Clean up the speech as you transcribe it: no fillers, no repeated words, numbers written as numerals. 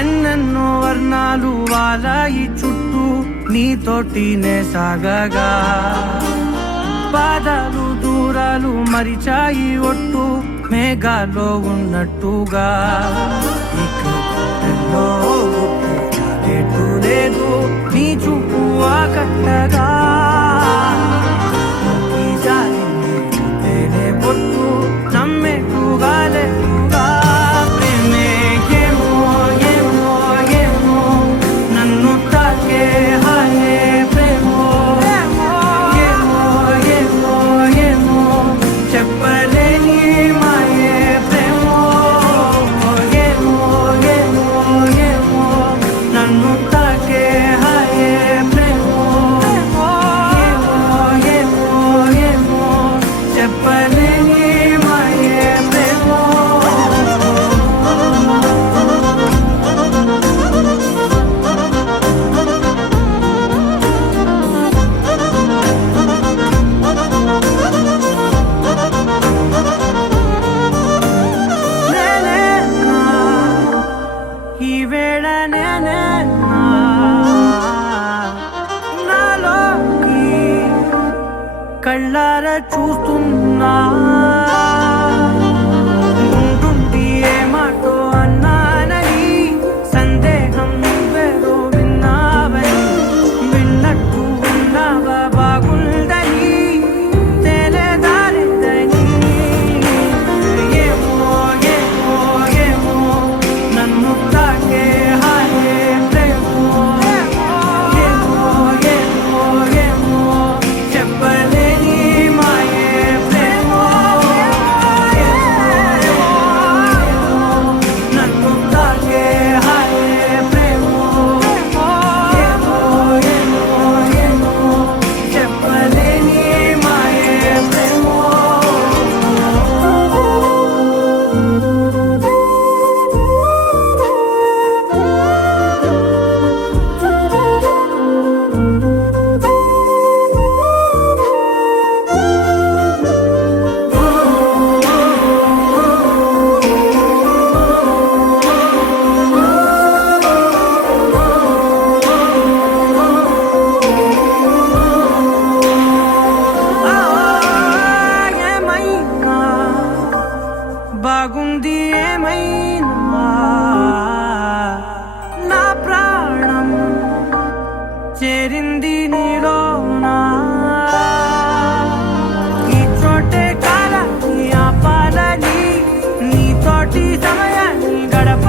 ఎన్నెన్నో వర్ణాలు వాలాయి చుట్టూ నీతోటినే సాగగా పాదాలు దూరాలు మరిచాయి ఒట్టు మేఘాల్లో ఉన్నట్టుగా లేదు నీ చూపు ఆకట్టగా పొట్టు నమ్మేట్టుగా లేదుగా ప్రేమే ఏమో ఏమో ఏమో నన్ను తాకే హాయే ప్రేమో ఏమో ఏమో ఏమో చెప్పలేని మాయే ప్రేమో ఏమో ఏమో ఏమో నన్ను తాకే హాయే ప్రేమో ఏమో ఏమో ఏమో చెప్పలేని మాయే ప్రేమో ఈ వేళ నాలోకి కళ్ళారా చూస్తున్నా ఉంటుండి ఏ మాటో అన్నానని సందేహం నువ్వేదో విన్నావని విన్నట్టు ఉన్నావా బాగుందని తెలియదారిద్దని ఏమో ఏమో ఏమో నన్ను తాకే హాయే ప్రేమో ఏమో ఏమో ఏమో చెప్పలేని మాయే ప్రేమో నన్ను తాకే హాయే ప్రేమో ఏమో ఏమో ఏమో చెప్పలేని మాయే ప్రేమో ఏమైనా బాగుంది ఏమైనా నా ప్రాణం చేరింది నీలోనా ఈ చోటే కాలాన్ని ఆపాలని నీతోటి సమయాన్ని గడప